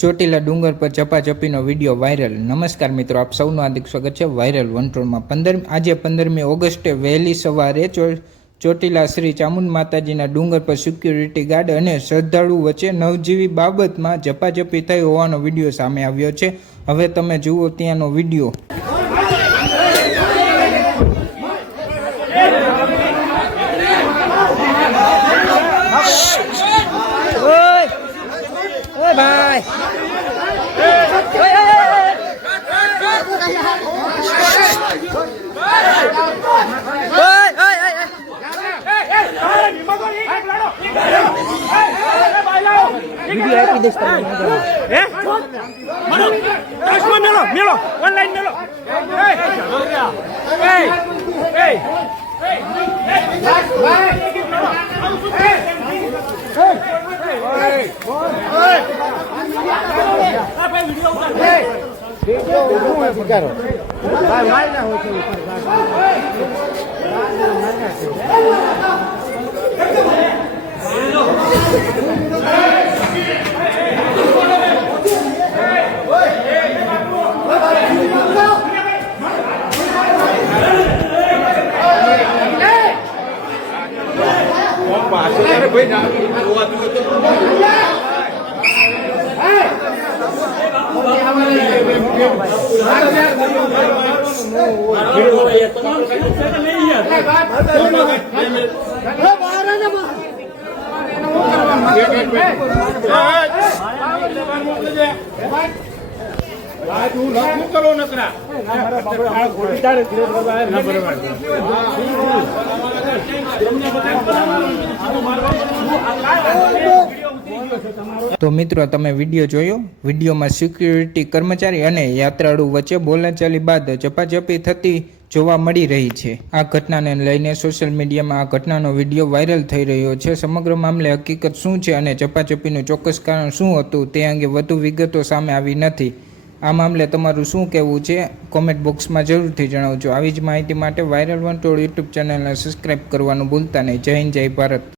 ચોટીલા ડુંગર પર ઝપાઝપીનો video viral. નમસ્કાર મિત્રો, આપ સૌનું હાર્દિક સ્વાગત છે વાયરલ વંટોળમાં। આજે 15મી ઓગસ્ટે વહેલી સવારે ચોટીલા શ્રી ચામુંડ માતાજીના ડુંગર પર સિક્યુરિટી ગાર્ડ અને શ્રદ્ધાળુ વચ્ચે નવજીવી બાબતમાં ઝપાઝપી થઈ હોવાનો વિડીયો સામે આવ્યો છે। હવે તમે જુઓ ત્યાંનો વિડીયો। ભાઈ વિડિયો આપી દઈશ તમને મેલો ઓનલાઈન મેલો તો મિત્રો, તમે વિડીયો જોયો। વિડીયોમાં સિક્યુરિટી કર્મચારી અને યાત્રાળુ વચ્ચે બોલાચાલી બાદ ઝપાઝપી થતી જોવા મળી રહી છે। આ ઘટનાને લઈને સોશિયલ મીડિયામાં આ ઘટનાનો વિડીયો વાયરલ થઈ રહ્યો છે। સમગ્ર મામલે હકીકત શું છે અને ઝપાઝપીનું ચોક્કસ કારણ શું હતું તે અંગે વધુ વિગતો સામે આવી નથી। આ મામલે તમારું શું કહેવું છે કોમેન્ટ બોક્સમાં જરૂરથી જણાવજો। આવી જ માહિતી માટે વાયરલ વંટોળ યુટ્યુબ ચેનલને સબસ્ક્રાઈબ કરવાનું ભૂલતા નહીં। જય હિન્દ, જય ભારત।